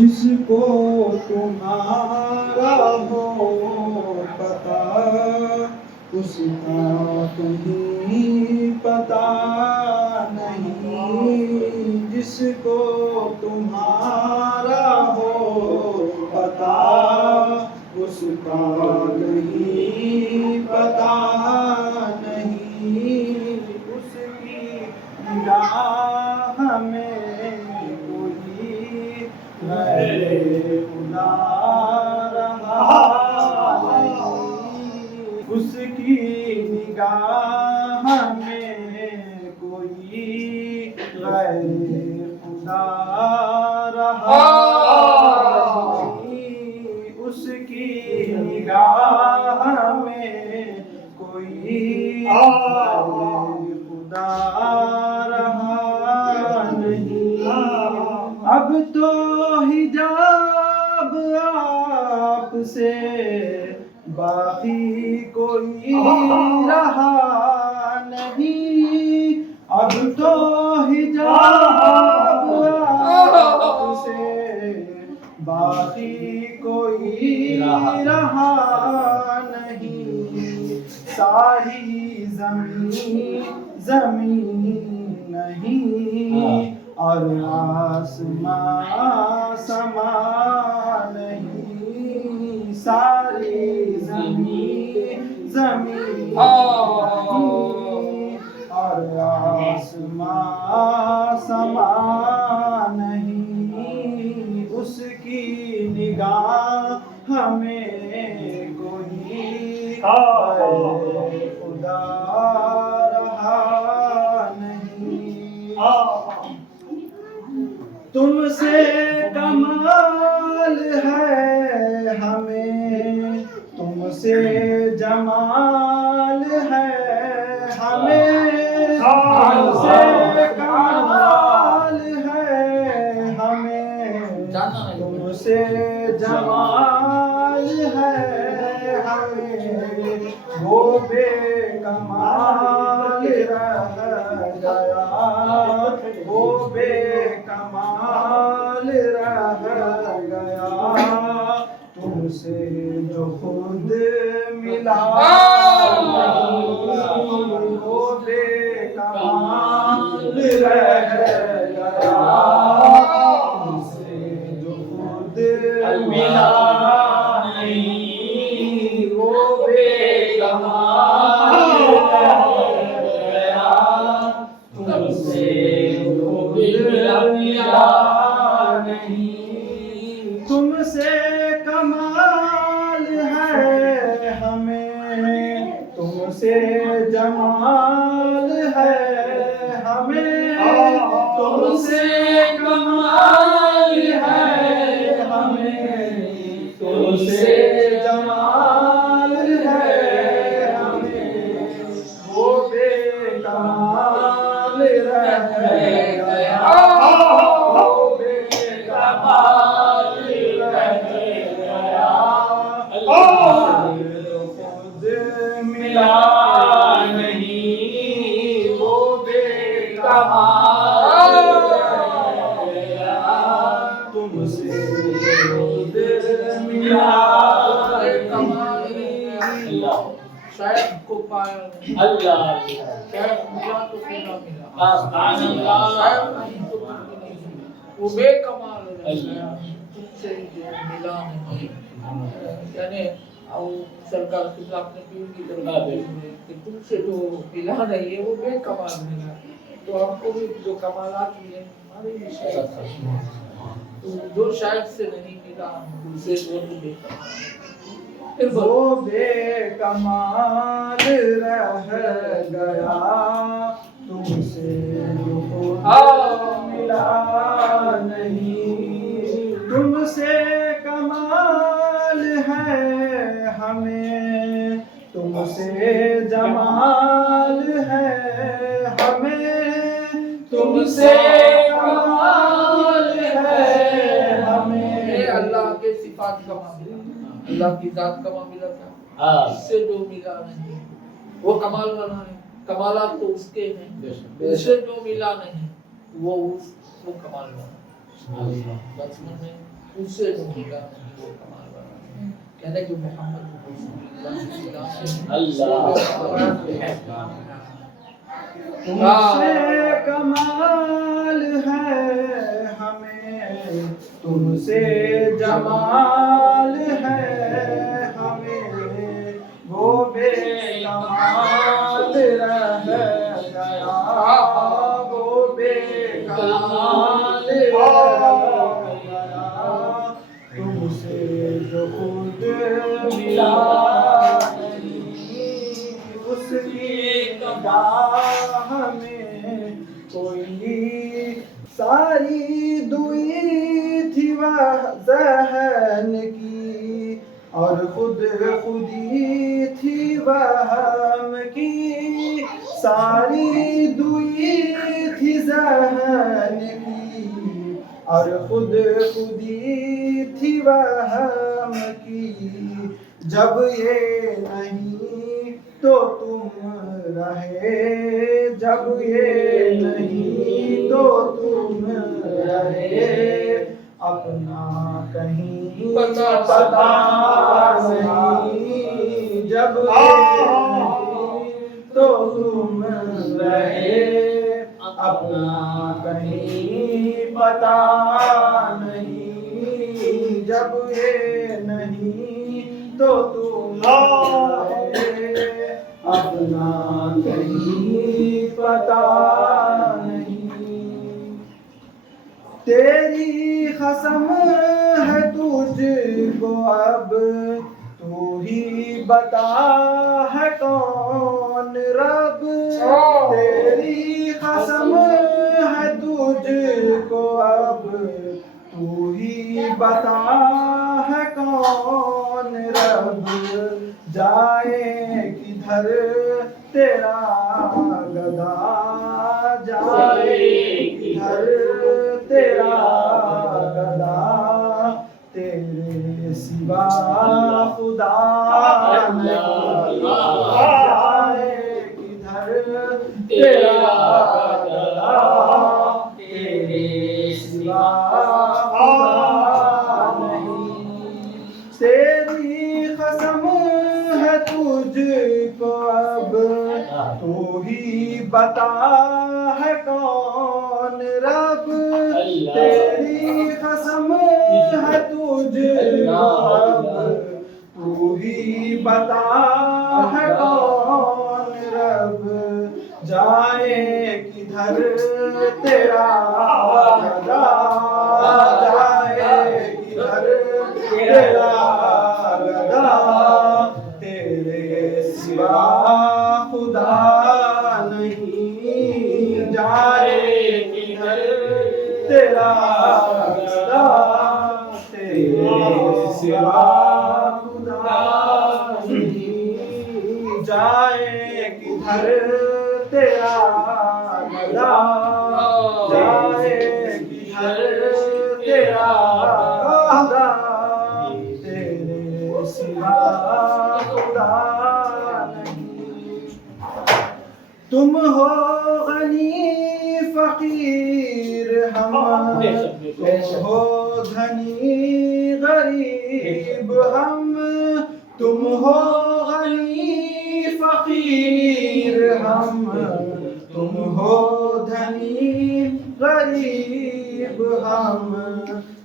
جس کو تمہارا ہو پتا اس کا کہیں پتا نہیں، جس کو تمہارا ہو پتا اس کا کہیں پتا نہیں، اس کی نگاہ میں کوئی غیر خدا رہا نہیں، اس کی نگاہ میں کوئی غیر خدا رہا نہیں، اس کی نگاہ میں کوئی غیر خدا رہا نہیں، اب تو حجاب آپ سے باقی کوئی رہا نہیں، اب تو حجاب آپ سے باقی کوئی رہا نہیں، ساری زمین زمین نہیں اور آسمان سمان نہیں، ساری زمین زمین نہیں اور آسمان سمان نہیں، اس کی نگاہ ہمیں کوئی خدا رہا نہیں، تم سے کمال ہے ہمیں، تم سے جمال ہے ہمیں، تم سے کمال ہے ہمیں، تم سے جمال ہے ہمیں، وہ بے کمال رہ گیا، وہ بے کمال رہ گیا، تم سے جو خود ملا نہیں، وہ بے کمال رہ گیا، تم سے جو خود ملا نہیں، وہ بے کمال رہ گیا، تم سے جو خود ملا نہیں، تم سے کمال ہے ہمیں، تم سے جمال ہے ہمیں، تم سے کمال ہے ہمیں، تم سے جمال ہے ہمیں، وہ بے کمال رہ گیا، وہ بے کمال رہ گیا، خود ملا نہیں، وہ بے کمال رہ گیا، تم سے خود ملا نہیں، شاید کو پایا اللہ شاید ملا تو پھر نہ ملا، سبحان اللہ، شاید نہیں تو پھر بھی نہیں ملا، وہ بے کمال رہ گیا، تم سے جو ملا نہیں، یعنی اور سرکار قبلہ اپنے پیر کی طرف کہ تم سے جو ملا نہیں ہے وہ بے کمال ملا، تو ہم کو بھی جو کمالات ملے ہمارے بھی شاید تو جو شاید سے نہیں ملا ان سے وہ تو بے کمال، وہ بے کمال رہ گیا، تم سے جو خود ملا نہیں، تم سے کمال ہے ہمیں، تم سے جمال ہے ہمیں، تم سے کمال ہے ہمیں، اللہ کے صفات کا معاملہ، اللہ کی ذات کا معاملہ تھا، اس سے جو ملا نہیں وہ کمال والا ہے، کمالات تو اس کے ہیں، اس سے جو ملا نہیں وہ کمال والا، بات سمجھ میں اس سے جو ہوگا وہ کمال والا کہتے جو محمد تم سے کمال ہے ہمیں تم سے جمال ہے ہمیں وہ بے کمال رہ گیا وہ بے کمال رہ گیا تم سے جو خود ملا اس کی نگاہ میں کوئی ساری دوئی تھی وہ ذہن کی اور خود خودی تھی وہم کی ساری دوئی تھی ذہن کی اور خود خودی تھی وہم کی جب یہ نہیں تو تم رہے جب یہ نہیں تو تم رہے اپنا کہیں پتا نہیں جب یہ نہیں تو تم رہے اپنا کہیں پتا نہیں جب یہ نہیں تو تم رہے اپنا کہیں پتا نہیں تیری قسم ہے تجھ کو اب تو ہی بتا ہے کون رب تیری قسم ہے تجھ کو اب تو ہی بتا ہے کون رب جائے کدھر تیرا گدا جائے کدھر تیرا گدا تیرے سوا خدا نہیں جائے کدھر تیرا گدا تیرے سوا خدا نہیں تیری قسم ہے تجھ کو اب تو ہی بتا ہے کون رب تیری قسم ہے تجھ کو اب تو ہی بتا ہے کون رب جائے کدھر تیرا گدا جائے کدھر تیرا گدا تیرے سوا خدا نہیں جائے کدھر تیرا گدا تیرے سوا خدا نہیں جائے کدھر تیرا گدا جائے کدھر تیرا گدا تیرے سوا خدا نہیں تم ہو غنی فقیر ہم تم ہو دھنی غریب ہم تم ہو غنی فقیر ہم تم ہو دھنی غریب ہم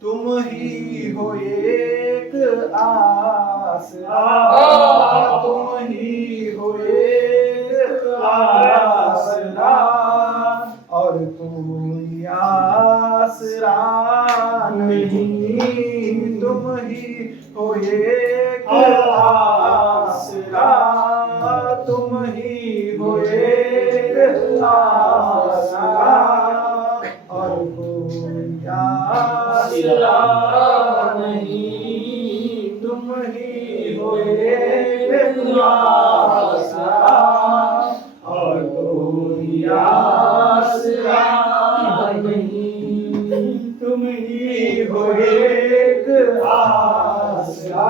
تم ہی ہو ایک آسرا تم ہی ہو ایک آسرا اور کوئی آسرا نہیں تم ہی ہو ایک آسرا تم ہی ہو ایک آسرا اور کوئی آسرا نہیں تم ہی ہو ایک آسرا اور کوئی آسرا نہیں تم ہی ہو ایک آسرا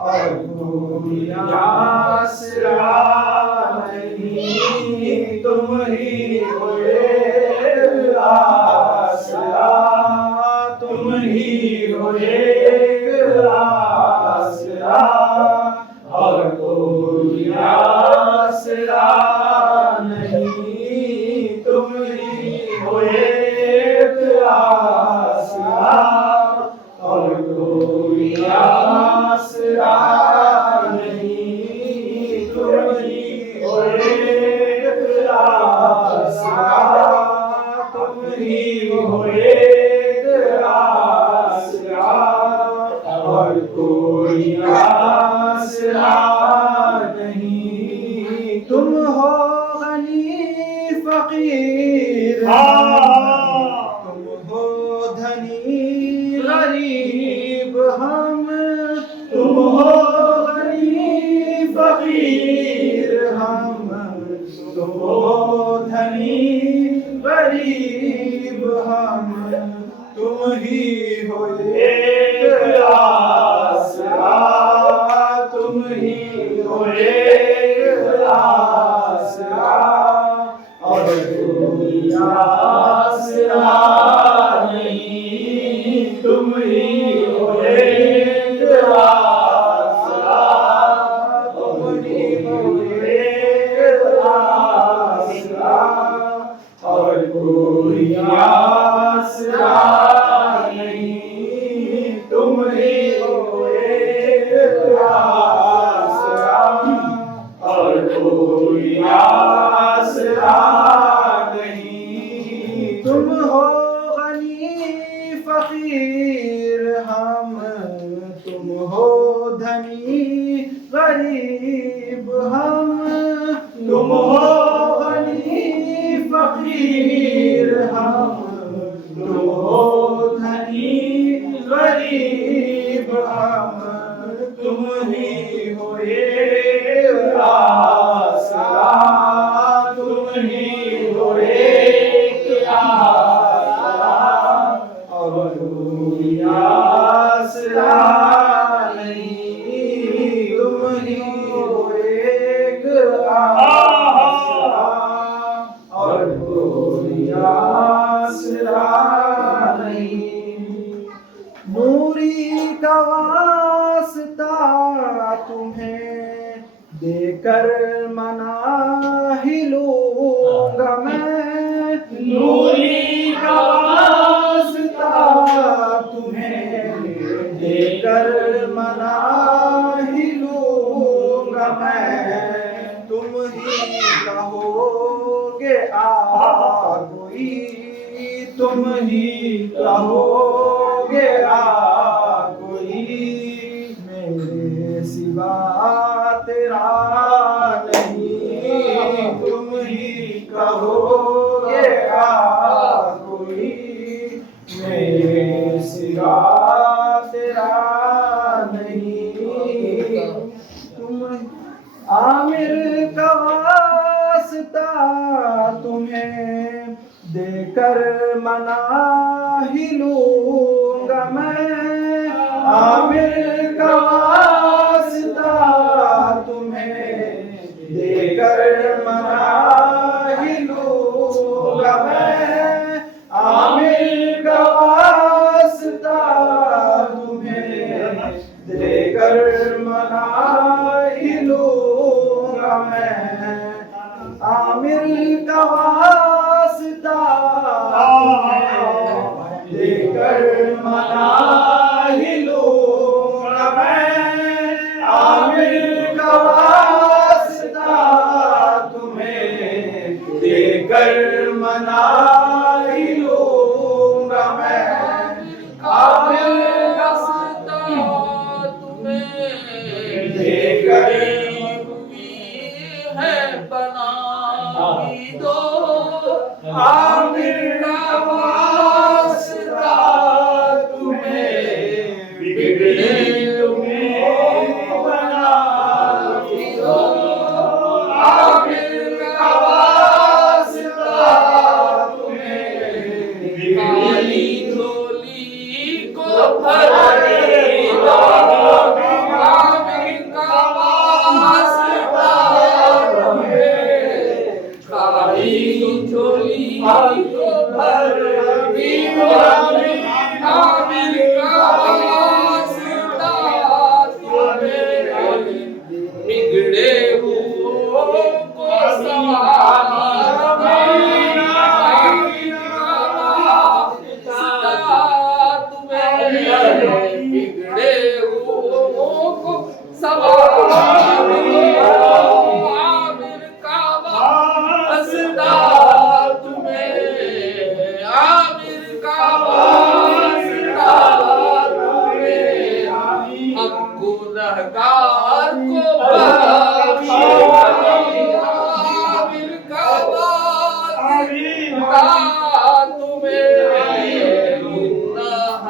اور کوئی آسرا نہیں تم ہی ہو ایک آسرا تم ہی ایک آسرا اور کوئی آسرا نہیں، تم ہی ہو ایک آسرا اور کوئی آسرا نہیں، تم ہی ہو ایک آسرا، تم ہی ہو ایک آسرا اور کوئی آسرا نہیں، تم ہو غنی فقیر، تم ہو دھنی غریب ہم، تم ہو غنی فقیر ہم، تم ہو دھنی غریب ہم، تم ہی ہو ایک آسرا، تم ہی ہو ایک آسرا اور کوئی آسرا نہیں، تم ہی ہو ایک آسرا، تم ہی ہو ایک آسرا اور کوئی آسرا نہیں، تم ہی ہو ایک آسرا اور کوئی آسرا نہیں، تم ہو غنی فقیر ہم، تم ہو دھنی غریب ہم، تم ہو غنی فقیر ہم، تم ہو دھنی غریب ہم، تم ہی ہو ایک آسرا، تم ہی ہو ایک آسرا اور کوئی آسرا نہیں، تم ہی ہو ایک آسرا اور کوئی آسرا نہیں، نوری کا واسطہ تمہیں دے کر منا ہی لوں گا میں، نوری کا واسطہ تمہیں دے کر منا ہی لوں گا میں، تم ہی کہو گے آ کوئی، تم ہی کہو گے آ کوئی، میرے سوا تیرا نہیں، تم ہی کہو گے آ کوئی، میرے سوا تیرا نہیں، تم عامر کا واسطہ تمہیں دے کر منا ہی لوں گا میں، عامر کا واسطہ تمہیں دے کر منا ہی لوں گا میں، عامر کا واسطہ تمہیں دے کر منا ہی لوں گا میں، عامر کا واسطہ تمہیں دے کر منا ہی لوں گا میں، عامر کا واسطہ تمہیں دے کر منا ہی لوں گا میں، عامر کا واسطہ تمہیں دے کر ہے بنا ہی دو، عامر کا واسطہ تمہیں